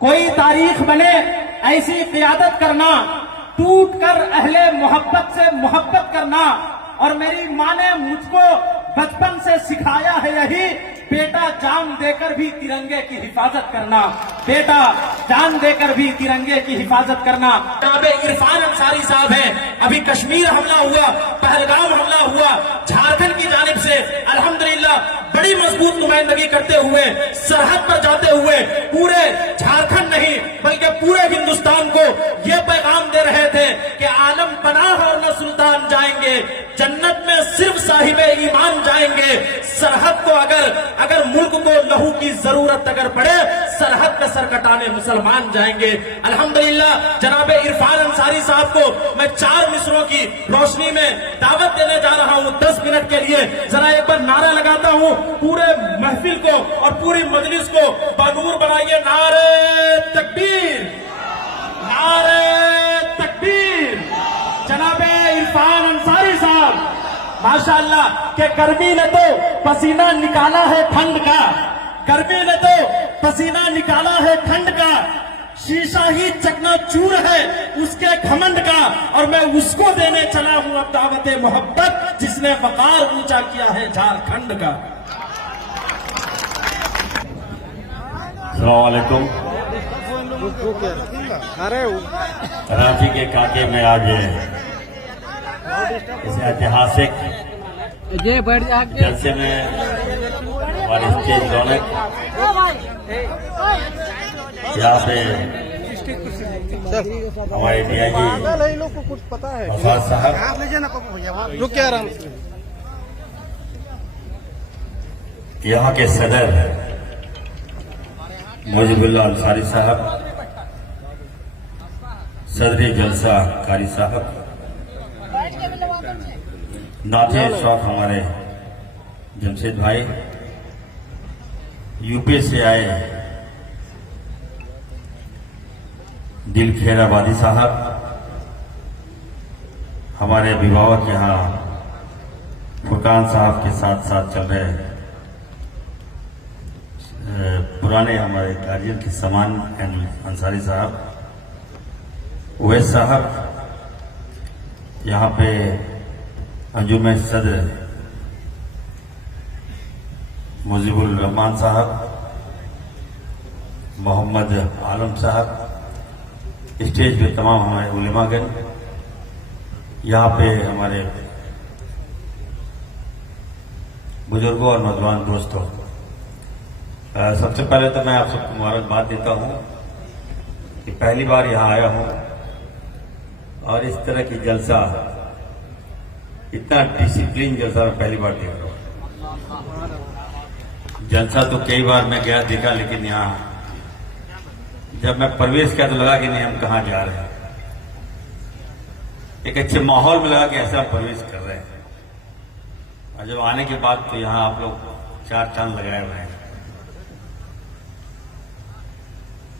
कोई तारीख बने ऐसी क़ियादत करना, टूट कर अहले मोहब्बत से मोहब्बत करना। और मेरी माँ ने मुझको बचपन से सिखाया है यही, बेटा जान देकर भी तिरंगे की हिफाजत करना, बेटा जान देकर भी तिरंगे की हिफाजत करना। जनाब इरफान अंसारी साहब हैं, अभी कश्मीर हमला हुआ, पहलगाम हमला हुआ, झारखंड की जानिब से अल्हम्दुलिल्लाह बड़ी मजबूत नुमाइंदगी करते हुए, सरहद पर जाते हुए पूरे झारखंड नहीं बल्कि पूरे हिंदुस्तान को ये पैगाम दे रहे थे कि आलम पनाह और न सुल्तान जाएंगे, जन्नत में सिर्फ साहिबे ईमान जाएंगे। सरहद को अगर मुल्क को लहू की जरूरत अगर पड़े, सरहद पे सर कटाने मुसलमान जाएंगे। अल्हम्दुलिल्लाह जनाब इरफान अंसारी साहब को मैं 4 मिसरों की रोशनी में दावत देने जा रहा हूं 10 मिनट के लिए। जरा एक बार नारा लगाता हूं, पूरे महफिल को और पूरी मजलिस को बानूर बनाइए। नारे तकबीर, नारे तकबीर। जनाब इरफान अंसारी साहब माशाअल्लाह के गर्मी ने तो पसीना निकाला है ठंड का, गर्मी ने तो पसीना निकाला है ठंड का, शीशा ही चकनाचूर है उसके घमंड का। और मैं उसको देने चला हूं अब दावत मोहब्बत, जिसने वकार ऊंचा किया है झारखंड का। अस्सलाम वालेकुम। रांची के कांटे में आज इस ऐतिहासिक जलसे में हमारी स्टेज रौनक, यहाँ पे हमारे डीआईजी वफाद साहब, रुक के आराम से, यहाँ के सदर मुजीबुल्लाह अंसारी साहब, सदर जलसा कारी साहब, नाते शौक हमारे जमशेद भाई, यूपी से आए दिल खेर आबादी साहब, हमारे अभिभावक यहाँ फुरकान साहब के साथ साथ चल रहे पुराने हमारे गार्जियन के समान अंसारी साहब, उवैस साहब, यहाँ पे अंजुम सदर मुजीबुर रहमान साहब, मोहम्मद आलम साहब, स्टेज पे तमाम हमारे उलेमागण, यहाँ पे हमारे बुजुर्गों और नौजवान दोस्तों, सबसे पहले तो मैं आप सबको मुबारकबाद देता हूँ कि पहली बार यहाँ आया हूँ और इस तरह की जलसा, इतना डिसिप्लिन जलसा मैं पहली बार देख रहा हूँ। जलसा तो कई बार मैं गया देखा, लेकिन यहाँ जब मैं प्रवेश किया तो लगा कि नहीं हम कहाँ जा रहे हैं। एक अच्छे माहौल में लगा कि ऐसा प्रवेश कर रहे हैं। और जब आने के बाद तो यहाँ आप लोग 4 चांद लगाए हुए हैं।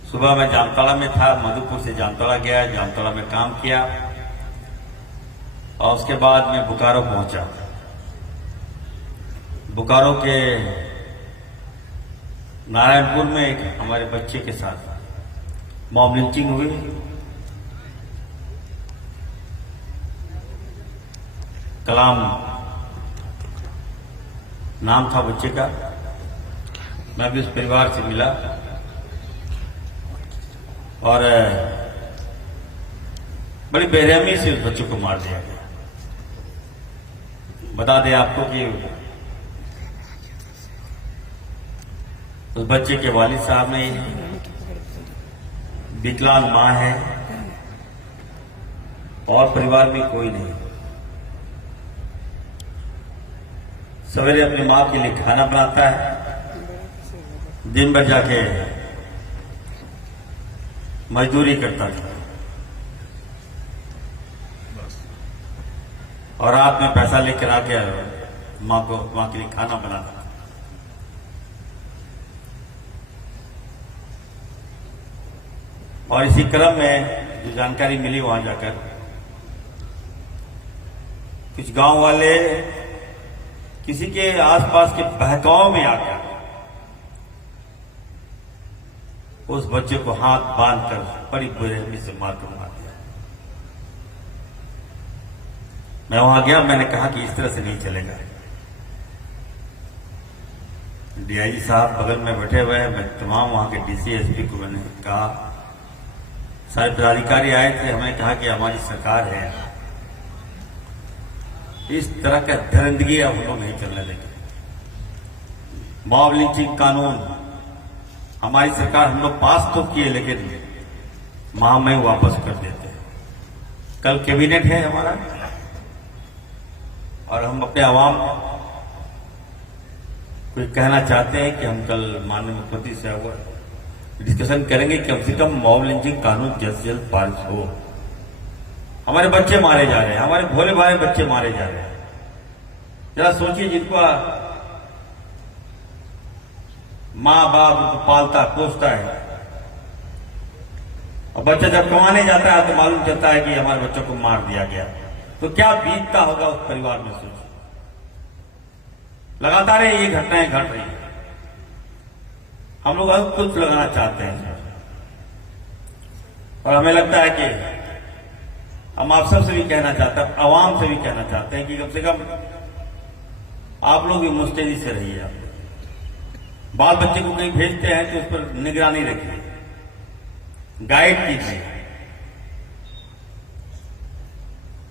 सुबह मैं जामताड़ा में था, मधुपुर से जामताड़ा गया, जामताड़ा में काम किया और उसके बाद मैं बोकारो पहुंचा। बोकारो के नारायणपुर में एक हमारे बच्चे के साथ मॉब लिंचिंग हुई। कलाम नाम था बच्चे का। मैं भी उस परिवार से मिला और बड़ी बेरहमी से उस बच्चे को मार दिया गया। बता दें आपको कि उस बच्चे के वालिद साहब ने, विकलांग मां है और परिवार में कोई नहीं। सवेरे अपनी मां के लिए खाना बनाता है, दिन भर जाके मजदूरी करता था और रात में पैसा लेकर आके मां के लिए खाना बनाता था। और इसी क्रम में जो जानकारी मिली वहां जाकर, कुछ गांव वाले किसी के आसपास के बहकाव में आकर उस बच्चे को हाथ बांधकर बड़ी बेरहमी से मार दिया। मैं वहां गया, मैंने कहा कि इस तरह से नहीं चलेगा। डीआईजी साहब बगल में बैठे हुए हैं, मैं तमाम वहां के डीसी एसपी को मैंने कहा, सारे पदाधिकारी आए थे, हमें कहा कि हमारी सरकार है, इस तरह का दरिंदगी अब हम लोग नहीं चलने देंगे। मॉब लिंचिंग कानून हमारी सरकार हम लोग पास तो किए, लेकिन महामहिम वापस कर देते हैं। कल कैबिनेट है हमारा और हम अपने आवाम को कहना चाहते हैं कि हम कल माननीय मुख्यमंत्री से डिस्कशन करेंगे कि कम से कम मॉब लिंचिंग कानून जल्द से जल्द पारित हो। हमारे बच्चे मारे जा रहे हैं, हमारे भोले भाले बच्चे मारे जा रहे हैं। जरा सोचिए, जिनको माँ बाप उनको पालता पोसता है और बच्चा जब कमाने जाता है तो मालूम चलता है कि हमारे बच्चों को मार दिया गया, तो क्या बीतता होगा उस परिवार में। सोचिए, लगातार ये घटनाएं घट रही हैं। हम लोग अब कुछ लगाना चाहते हैं और हमें लगता है कि हम आप सबसे भी कहना चाहते हैं, आवाम से भी कहना चाहते हैं कि कम से कम आप लोग भी मुस्तैदी से रहिए। आप बाल बच्चे को कहीं भेजते हैं तो उस पर निगरानी रखिए, गाइड कीजिए।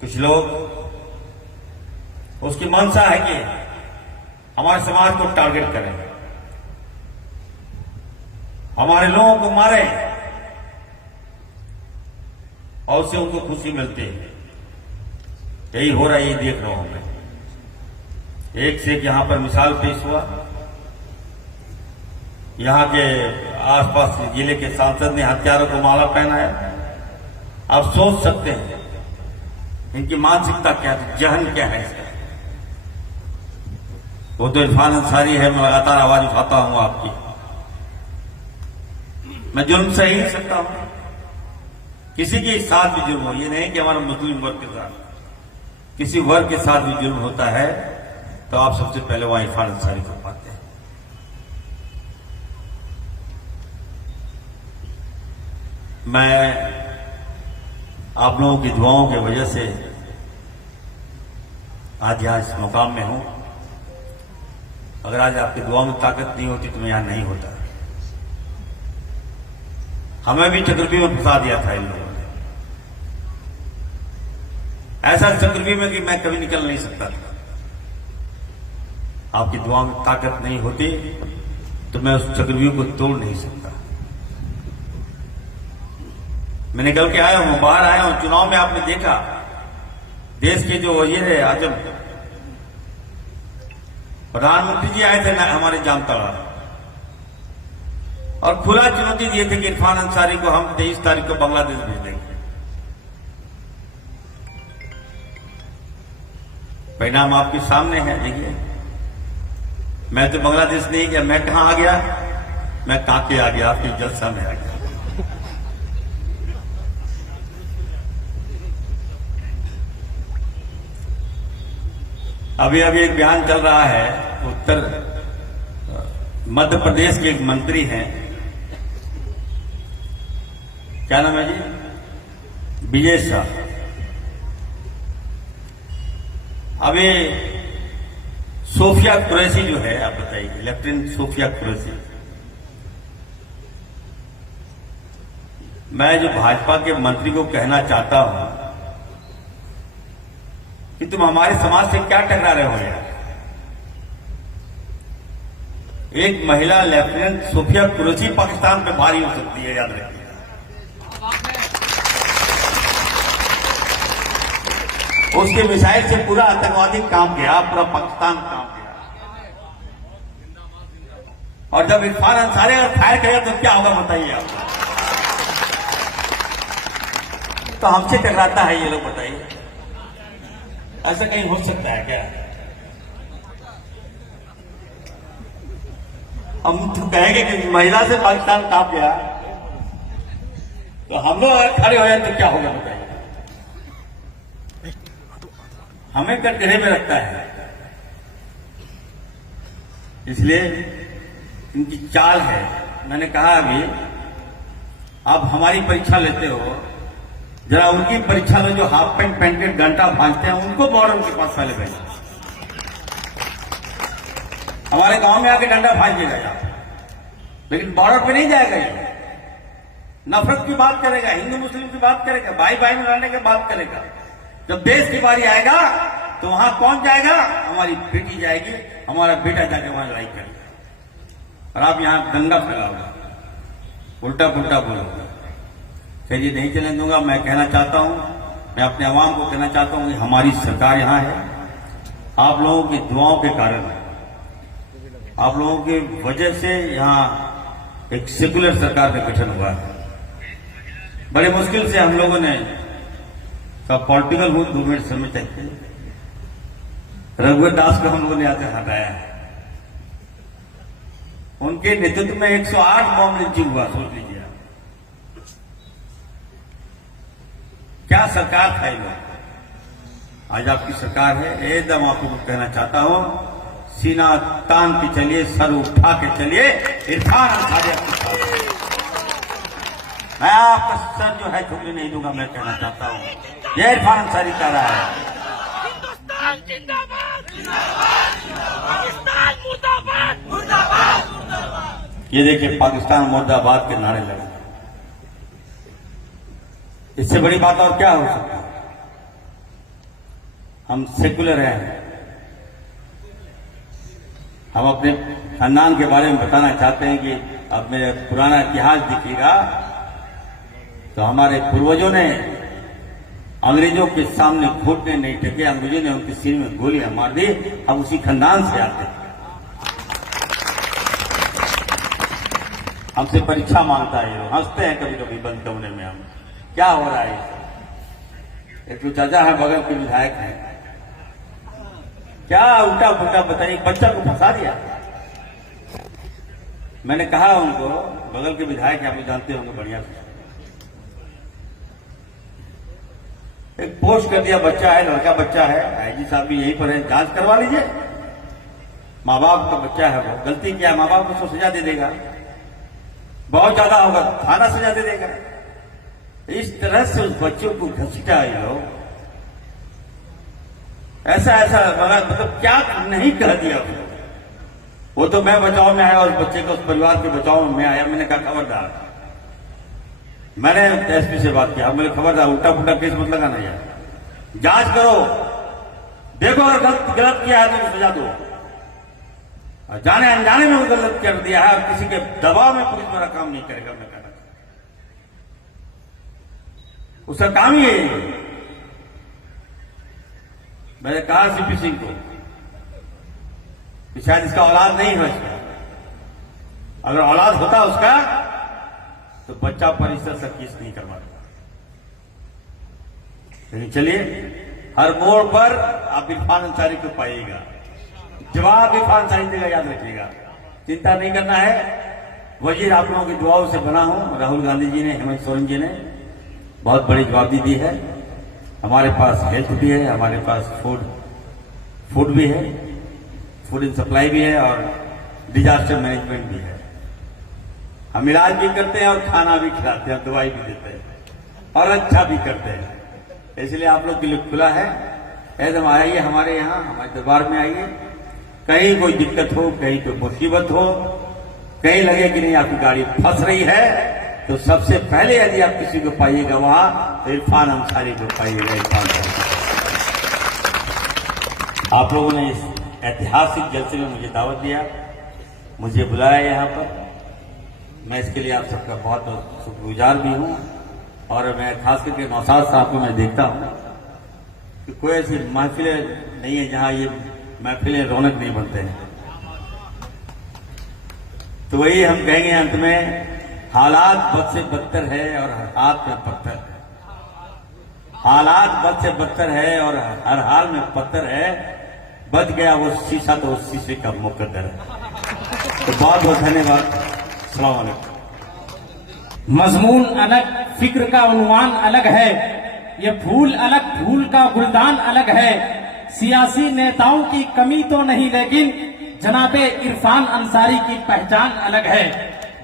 कुछ लोग उसकी मंशा है कि हमारे समाज को टारगेट करें, हमारे लोगों को मारे और उससे उनको खुशी मिलती है। यही हो रहा है, यही देख रहा हूं मैं। एक से एक यहां पर मिसाल पेश हुआ। यहां के आसपास जिले के सांसद ने हथियारों को माला पहनाया। आप सोच सकते हैं इनकी मानसिकता क्या है, जहन क्या है इसका। वो तो इरफान अंसारी है, मैं लगातार आवाज उठाता हूं आपकी। मैं जुल्म सह ही सकता हूं, किसी के साथ भी जुल्म हो। ये नहीं कि हमारा मुस्लिम वर्ग के साथ, किसी वर्ग के साथ भी जुल्म होता है तो आप सबसे पहले वहां इरफान अंसारी को पाते हैं। मैं आप लोगों की दुआओं की वजह से आज यहां इस मुकाम में हूं। अगर आज आपकी दुआओं में ताकत नहीं होती तो मैं यहां नहीं होता। हमें भी चक्रव्यूह में फंसा दिया था इन लोगों ने, ऐसा चक्रव्यूह में कि मैं कभी निकल नहीं सकता था। आपकी दुआओं में ताकत नहीं होती तो मैं उस चक्रव्यूह को तोड़ नहीं सकता। मैं निकल के आया हूं, बाहर आया हूं। चुनाव में आपने देखा, देश के जो वजीर आजम प्रधानमंत्री जी आए थे ना हमारे जामताड़ा, और खुला चुनौती दिए थे कि इरफान अंसारी को हम 23 तारीख को बांग्लादेश भेज देंगे। परिणाम आपके सामने है। देखिए, मैं तो बांग्लादेश नहीं गया, मैं कहां आ गया, मैं कांके आ गया, आपके जलसा में आ गया। अभी अभी एक बयान चल रहा है, उत्तर मध्य प्रदेश के एक मंत्री हैं, क्या नाम है जी, विजय शाह। अभी सोफिया कुरैशी जो है, आप बताइए, लेफ्टिनेंट सोफिया कुरैशी। मैं जो भाजपा के मंत्री को कहना चाहता हूं कि तुम हमारे समाज से क्या टकरा रहे हो यार। एक महिला लेफ्टिनेंट सोफिया कुरैशी पाकिस्तान पे भारी हो सकती है, याद रखिए। उसके मिसाइल से पूरा आतंकवादी काम किया, पूरा पाकिस्तान काम किया। और जब इरफान अंसारी अगर फायर करेगा तो क्या होगा बताइए आप। तो हमसे टकराता है ये लोग, बताइए ऐसा कहीं हो सकता है क्या। हम तो कहेंगे कि महिला से पाकिस्तान कांप गया, तो हम लोग अगर खड़े हो जाए तो क्या होगा बताइए। हमें कटघरे में रखता है। इसलिए इनकी चाल है। मैंने कहा अभी आप हमारी परीक्षा लेते हो, जरा उनकी परीक्षा लो जो हाफ पैंट पहन के घंटा भांजते हैं, उनको बॉर्डर के पास पहले भेजा। हमारे गांव में आके डंडा भांजेगा यार, लेकिन बॉर्डर पे नहीं जाएगा ये। नफरत की बात करेगा, हिंदू मुस्लिम की बात करेगा, भाई भाई में लड़ने की बात करेगा। जब देश की बारी आएगा तो वहां कौन जाएगा? हमारी बेटी जाएगी, हमारा बेटा जाके वहां लड़ाई करेगा। और आप यहां दंगा फैलाओगे, उल्टा पुल्टा बोलोगे। चलिए नहीं चलने दूंगा। मैं कहना चाहता हूं, मैं अपने अवाम को कहना चाहता हूं कि हमारी सरकार यहां है। आप लोगों की दुआओं के कारण, आप लोगों की वजह से यहां एक सेकुलर सरकार का गठन हुआ है। बड़े मुश्किल से हम लोगों ने सब पॉलिटिकल हो 2 मिनट समय चाहिए, रघुवर दास को हम लोगों ने आकर हटाया है। उनके नेतृत्व में 108 बॉम्ब लिंचिंग हुआ, सोच लीजिए क्या सरकार था ये। आज आपकी सरकार है। एकदम आपको कहना चाहता हूं, सीना तान के चलिए, सर उठा के चलिए। इरफान अंसारी आपके साथ है। मैं आपका सर जो है झुकने नहीं दूंगा। मैं कहना चाहता हूं ये इरफान अंसारी कह रहा है। हिंदुस्तान जिंदाबाद, पाकिस्तान मुर्दाबाद, मुर्दाबाद। ये देखिए पाकिस्तान मुर्दाबाद के नारे लगे। इससे बड़ी बात और क्या हो सकती है? हम सेकुलर हैं। हम अपने खानदान के बारे में बताना चाहते हैं कि अब मेरे पुराना इतिहास दिखेगा तो हमारे पूर्वजों ने अंग्रेजों के सामने घुटने नहीं टेके, अंग्रेजों ने उनके सिर में गोलियां मार दी। हम उसी खानदान से आते हैं। हमसे परीक्षा मांगता है, ये हंसते हैं कभी कभी बंद कमरे में। हम क्या हो रहा है? एक तो चाचा है, बगल के विधायक हैं, क्या उल्टा पुल्टा बताइए। बच्चा को फंसा दिया। मैंने कहा उनको, बगल के विधायक आप लोग जानते होंगे बढ़िया से, एक पोस्ट कर दिया, बच्चा है, लड़का बच्चा है, आईजी साहब भी यहीं पर है, जांच करवा लीजिए। माँ बाप का बच्चा है, वो गलती किया, माँ बाप उसको सजा दे देगा, बहुत ज्यादा होगा थाना सजा दे देगा। इस तरह से उस बच्चों को घसीटा ये लोग। ऐसा मतलब क्या नहीं कह दिया उसको। वो तो मैं बचाव में आया, उस बच्चे को, उस परिवार के बचाव में मैं आया। मैंने कहा खबरदार, मैंने एसपी से बात किया, मैंने खबरदार उल्टा पुल्टा केस मत लगाना यार, जांच करो, देखो अगर गलत किया है तो सजा दो। जाने अनजाने में वो गलत कर दिया है, और किसी के दबाव में पुलिस वाला काम नहीं करेगा। मैं कहना उसका काम ही है। मैंने कहा सीपी सिंह को कि शायद इसका औलाद नहीं है इसका, अगर औलाद होता उसका तो बच्चा पर इस तरह से केस नहीं करवाता। लेकिन चलिए, हर मोड़ पर आप इरफान अंसारी को पाइएगा, जवाब इरफान अंसारी देगा, याद रखिएगा, चिंता नहीं करना है। वजीर आप लोगों की दुआओं से बना हूं। राहुल गांधी जी ने, हेमंत सोरेन जी ने बहुत बड़ी जवाबदी दी है। हमारे पास हेल्थ भी है, हमारे पास फूड भी है, फूड एंड सप्लाई भी है, और डिजास्टर मैनेजमेंट भी है। हम इलाज भी करते हैं और खाना भी खिलाते हैं, दवाई भी देते हैं और अच्छा भी करते हैं। इसलिए आप लोग के लिए खुला है, एकदम आइए हमारे यहाँ, हमारे दरबार में आइए। कहीं कोई दिक्कत हो, कहीं कोई मुसीबत हो, कहीं लगे कि नहीं आपकी गाड़ी फंस रही है, तो सबसे पहले यदि आप किसी को पाइएगा वहां, तो इरफान अंसारी को पाइएगा। इरफान अंसारी, आप लोगों ने इस ऐतिहासिक जलसे में मुझे दावत दिया, मुझे बुलाया यहाँ पर। मैं इसके लिए आप सबका बहुत बहुत शुक्रगुजार भी हूँ। और मैं खास करके नौशाद साहब को मैं देखता हूँ कि कोई ऐसी महफिलें नहीं है जहाँ ये महफिलें रौनक नहीं बनते हैं। तो वही हम कहेंगे अंत में, हालात बद से बदतर है और हाथ में पत्थर है। हालात बद से बदतर है और हर हाल में पत्थर है। बच गया वो शीशा तो उस शीशे का मुकद्दर है। तो बहुत बहुत धन्यवाद। अस्सलाम वालेकुम। मजमून अलग, फिक्र का उन्वान अलग है, ये फूल अलग, फूल का गुलदान अलग है। सियासी नेताओं की कमी तो नहीं, लेकिन जनाबे इरफान अंसारी की पहचान अलग है।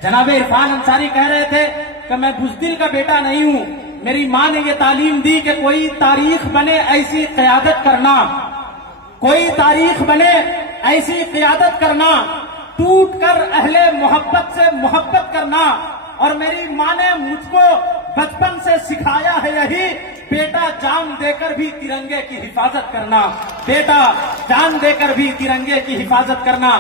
जनाबे इरफान अंसारी कह रहे थे कि मैं बुज़दिल का बेटा नहीं हूं। मेरी माँ ने ये तालीम दी कि कोई तारीख बने ऐसी क़यादत करना, कोई तारीख बने ऐसी क़यादत करना, टूट कर अहले मोहब्बत से मोहब्बत करना। और मेरी माँ ने मुझको बचपन से सिखाया है यही, बेटा जान देकर भी तिरंगे की हिफाजत करना, बेटा जान देकर भी तिरंगे की हिफाजत करना।